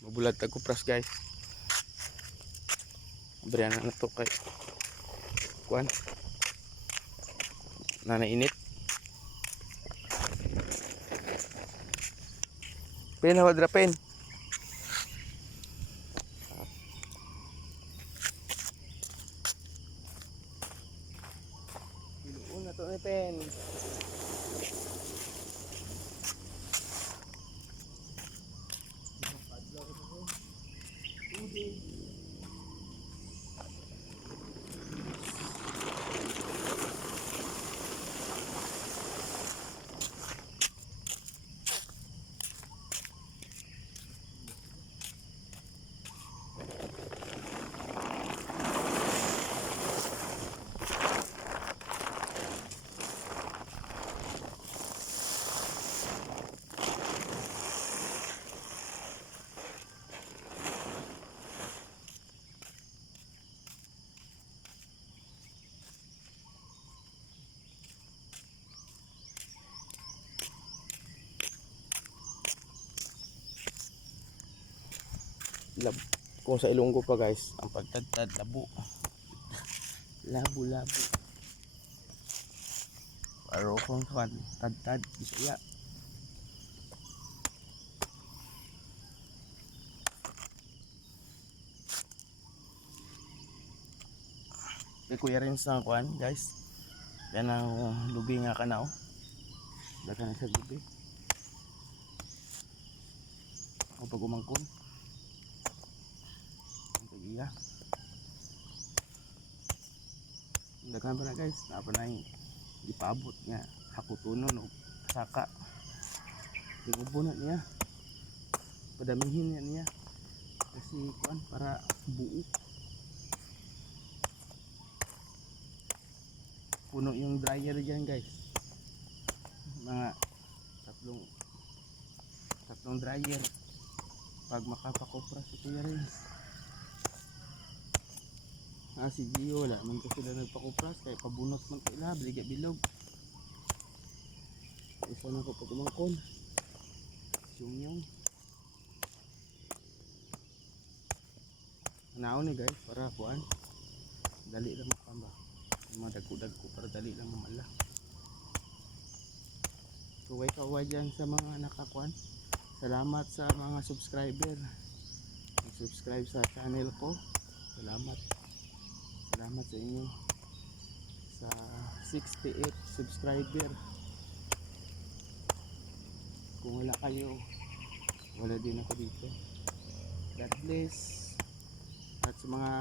Mabulat tag kupras guys. Abrihan na to kay kuan. Nanainit. Pen hawad ra pen. Iluon na to ni pen. Kung sa Ilonggo pa guys, ang pagtadtad labo. Labo. Pero kung kan tadtad Bisaya. Kay Kuya rin sa kuan guys. Yan ang lubi nga kana oh. Dagan sa lubi. Ang pag-umangkon. Iya. Dagan pa na guys, napa na yung ipaabot nga hakutunon o saka. Iubo na niya. Padamihin niya. Kasi kuan para buo. Puno yung dryer dyan guys. Mga tatlong dryer. Pag makapakopras si Kuya rin. Si Gio wala man kasi sila nagpakupras kaya pabunot man kaila biliga bilog. Isa na ko pagumangkon yung naon ni guys para kuan dali lang makamba madagko para dali lang mamala. Kaway dyan sa mga nakakuan, salamat sa mga subscriber subscribe sa channel ko. Salamat sa inyo sa 68 subscriber. Kung wala kayo, wala din ako dito. God bless. At sa mga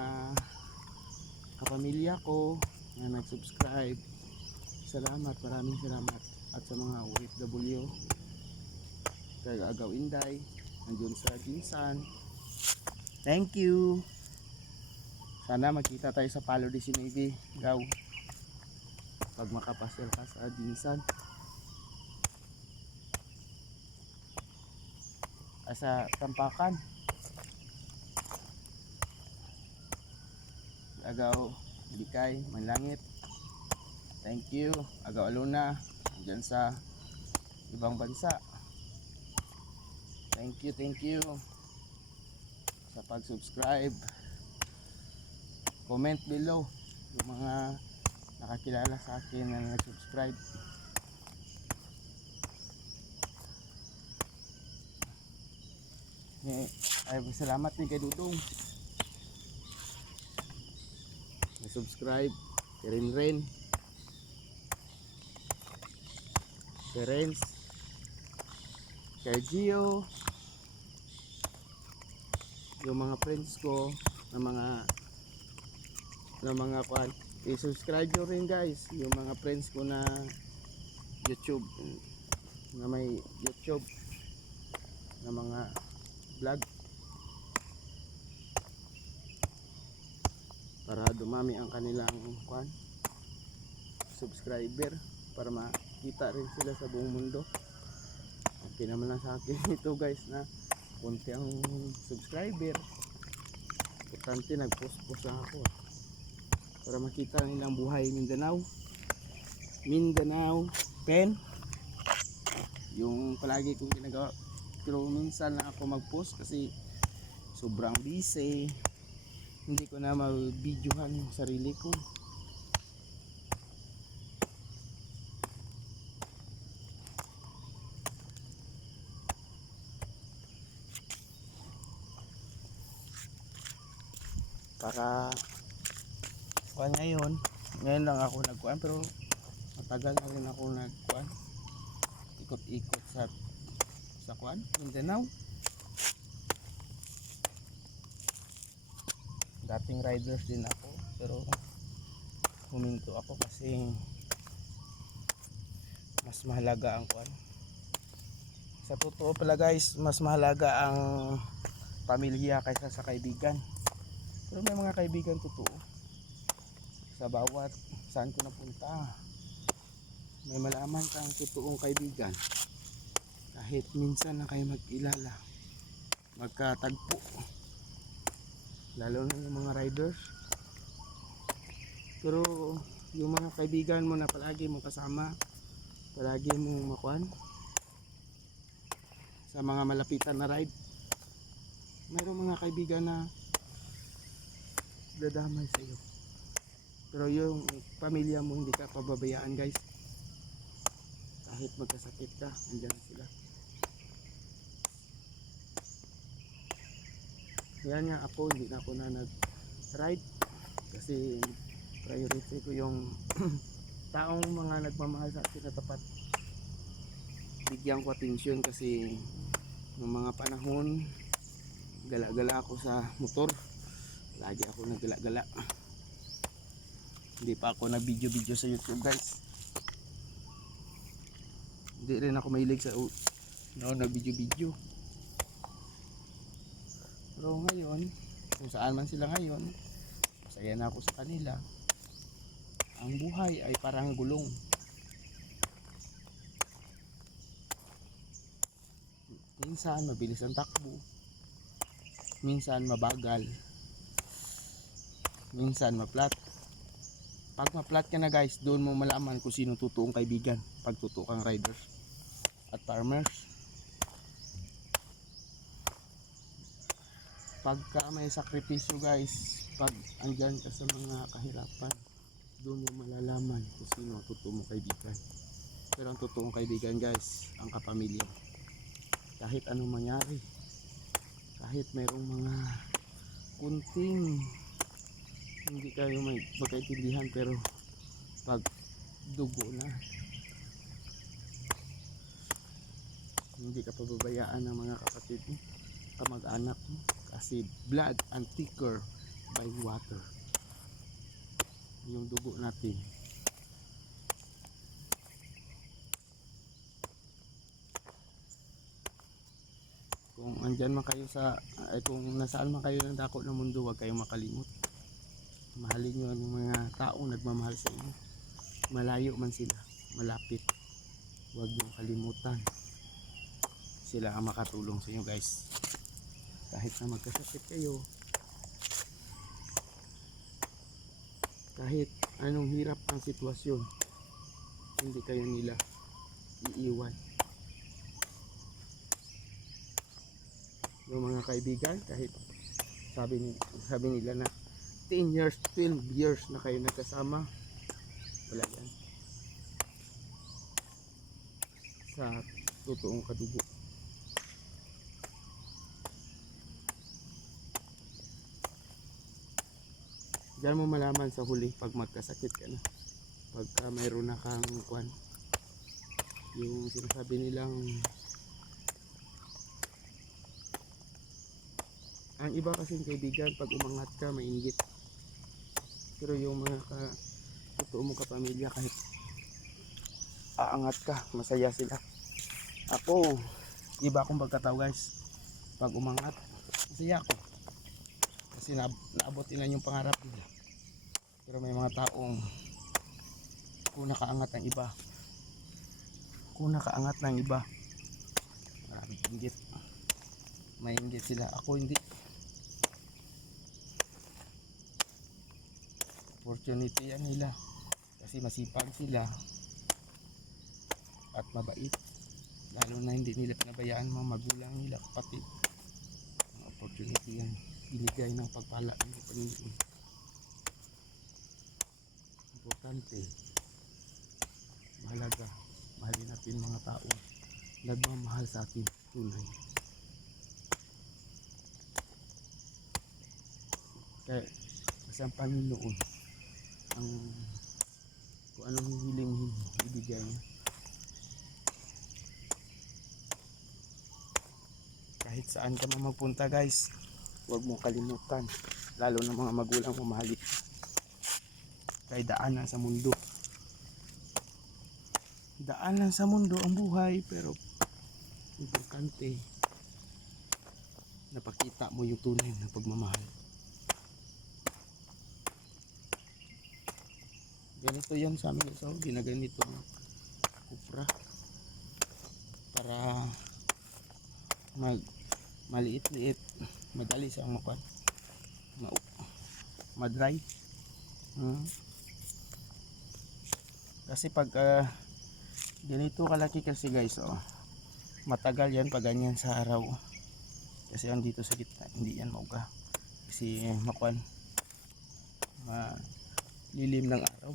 kapamilya ko na nag-subscribe, maraming salamat. At sa mga OFW kay Agaw Inday, nandiyon sa Jinsan, thank you. Sana magkita tayo sa Palo de Sinueve, Gaw. Pag makapasel ka sa Jinsan. Sa Tampakan. Agaw Bikay, Manlangit. Thank you. Agaw Aluna, dyan sa ibang bansa. Thank you. Sa pag-subscribe. Comment below yung mga nakakilala sa akin na nag-subscribe. Ay salamat din kay Dudong nag-subscribe. Kay Ren kay Renz, kay Gio, yung mga friends ko na mga kuan, i-subscribe nyo rin guys yung mga friends ko na YouTube, na may YouTube na mga vlog para dumami ang kanilang kuan subscriber, para makita rin sila sa buong mundo. Okay naman lang sa akin ito guys na konti ang subscriber. Importante nag-post lang ako para makita nilang buhay Mindanao pen yung palagi kong ginagawa. Pero minsan lang ako mag-post kasi sobrang busy, hindi ko na ma-videohan yung sarili ko. Para kuan ngayon lang ako nagkuan, pero matagal na rin ako nagkuan, ikot-ikot sa kuan Mindanao. Dating riders din ako, pero huminto ako kasi mas mahalaga ang kuan. Sa totoo pala guys, mas mahalaga ang pamilya kaysa sa kaibigan. Pero may mga kaibigan totoo. Sa bawat saan ko napunta, may malaman kang totoong kaibigan. Kahit minsan na kayo magkilala, magkatagpo, lalo na yung mga riders. Pero yung mga kaibigan mo na palagi mong kasama, palagi mong makuan sa mga malapitan na ride, mayroong mga kaibigan na dadamay sa iyo. Pero yung pamilya mo hindi ka pababayaan guys. Kahit magkasakit ka, andyan sila. Kaya nga ako, hindi na ako na nag-ride kasi priority ko yung taong mga nagmamahal sa akin na tapat. Bigyan ko atensyon kasi ng mga panahon gala-gala ako sa motor. Lagi ako naggala-gala. Hindi pa ako nag-video sa YouTube guys. Hindi rin ako mahilig sa nag-video. Pero ngayon, kung saan man sila ngayon, masaya na ako sa kanila. Ang buhay ay parang gulong. Minsan mabilis ang takbo, minsan mabagal, minsan maplat. Pag maplat ka na guys, doon mo malaman kung sino totoong kaibigan. Pag totoo kang riders at farmers. Pagka may sakripisyo guys, pag andyan ka sa mga kahirapan, doon mo malalaman kung sino ang totoong kaibigan. Pero ang totoong kaibigan guys, ang kapamilya. Kahit anong mangyari, kahit mayroong mga kunting hindi kayo magkaintindihan, pero pag dugo na, hindi ka pababayaan ng mga kapatid mo, kamag-anak mo, kasi blood and thicker by water. Yung dugo natin. Kung andyan man kayo kung nasaan man kayo ng dako ng mundo, huwag kayong makalimot. Mahalin nyo ang mga taong nagmamahal sa inyo. Malayo man sila, malapit, huwag nyo kalimutan. Sila ang makatulong sa inyo guys. Kahit na magkasakit kayo, kahit anong hirap ang sitwasyon, hindi kayo nila iiwan. Yung mga kaibigan, kahit sabi nila na 10 years, 12 years na kayo nagkasama, wala yan sa totoong kadugo. Diyan mo malaman sa huli pag magkasakit ka na, pagka mayroon na kang kwan, yung sinasabi nilang ang iba kasing kaibigan, pag umangat ka mainggit, pero yung mga totoo mo kapamilya, kahit aangat ka, masaya sila. Ako, iba akong pagkatao guys. Pag umangat, masaya ako kasi naabot nila yung pangarap nila. Pero may mga taong kung nakaangat ng iba, maraming inggit, may inggit sila. Ako hindi. Opportunity yan nila kasi masipag sila at mabait, lalo na hindi nila pinabayaan mga magulang nila, kapatid. Ang opportunity opportunity yan. Binigay ng pagpala ng Panginoon. Importante, mahalaga, mahalin natin mga tao nagmamahal sa atin tunay. Kaya kasi ang Panginoon ang kung anong hiling ibigay niya, kahit saan ka man magpunta guys, huwag mong kalimutan, lalo ng mga magulang mo mahalin. Kaya daanan sa mundo, daanan sa mundo ang buhay, pero importante napakita mo yung tunay na pagmamahal. Ganito yan sa amin sa Saudi, na ganito kupra para maliit-liit, madali siyang madry. Kasi pag ganito kalaki kasi guys, matagal yan pag ganyan sa araw, kasi andito sa gitna hindi yan mauga, kasi lilim ng araw,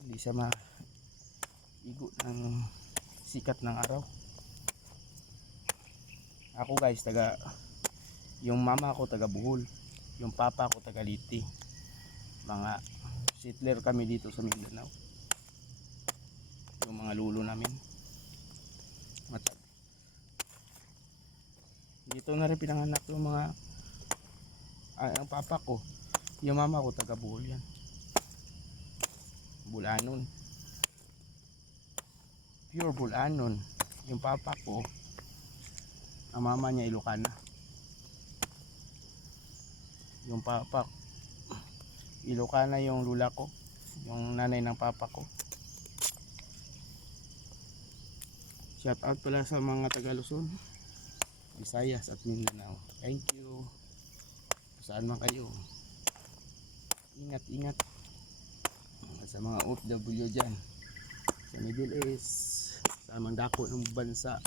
hindi siya maigo ng sikat ng araw. Ako guys, yung mama ko taga Bohol, yung papa ko taga Liti, mga settler kami dito sa Mindanao. Yung mga lulo namin dito na rin pinanganak yung mga ang papa ko. Yung mama ko taga Bohol yan, Bulanon, pure Bulanon. Yung papa ko, ang mama niya Ilocana. Yung papa Ilocana yung lula ko, yung nanay ng papa ko. Shout out pala sa mga taga Luzon, Visayas at Mindanao. Thank you. Saan man kayo, ingat sa mga OFW dyan sa Middle East, sa mga dako ng bansa.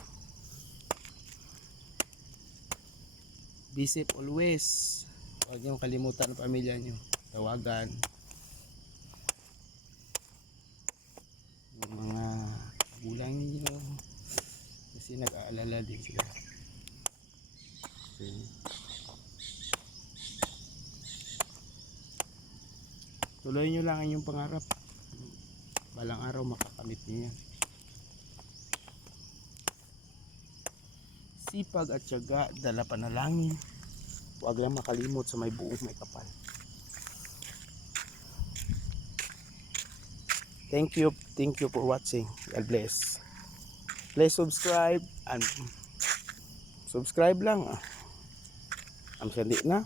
Be safe always. Huwag niyong kalimutan ang pamilya niyo, tawagan yung mga gulang niyo, kasi nag-aalala din sila. Tuloy nyo lang ang inyong pangarap, balang araw makakamit niyo yan. Sipag at tiyaga, dala panalangin, huwag lang makalimot sa may buong may kapal. Thank you for watching. God bless. Please subscribe, and subscribe lang. Am sandi na.